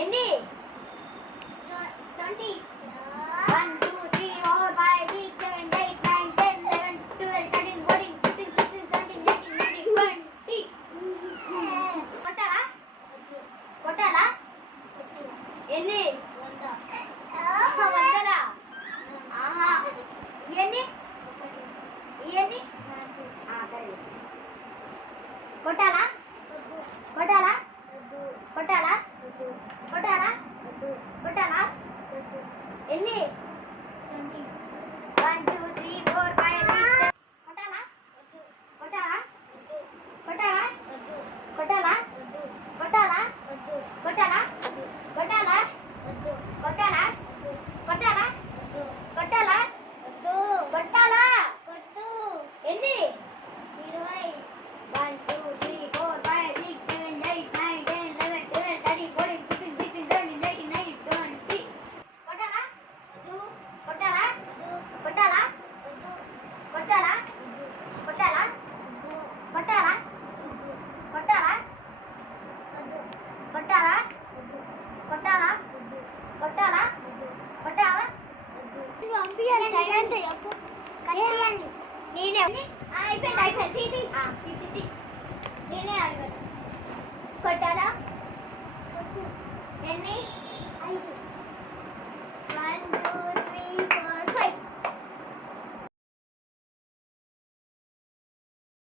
ఎన్ని 20 1 2 3 4 5 6 7 8 9 10 11 12 13 14 15 16 17 18 19 20 కొట్టాలా కొట్టాలా ఎన్ని 100 వందలా ఆహా ఇయన్ని ఇయన్ని సరే కొట్టాలా కొట్టాలా కొట్టాలా కొట్టాలా కొట్టాలా ఎన్ని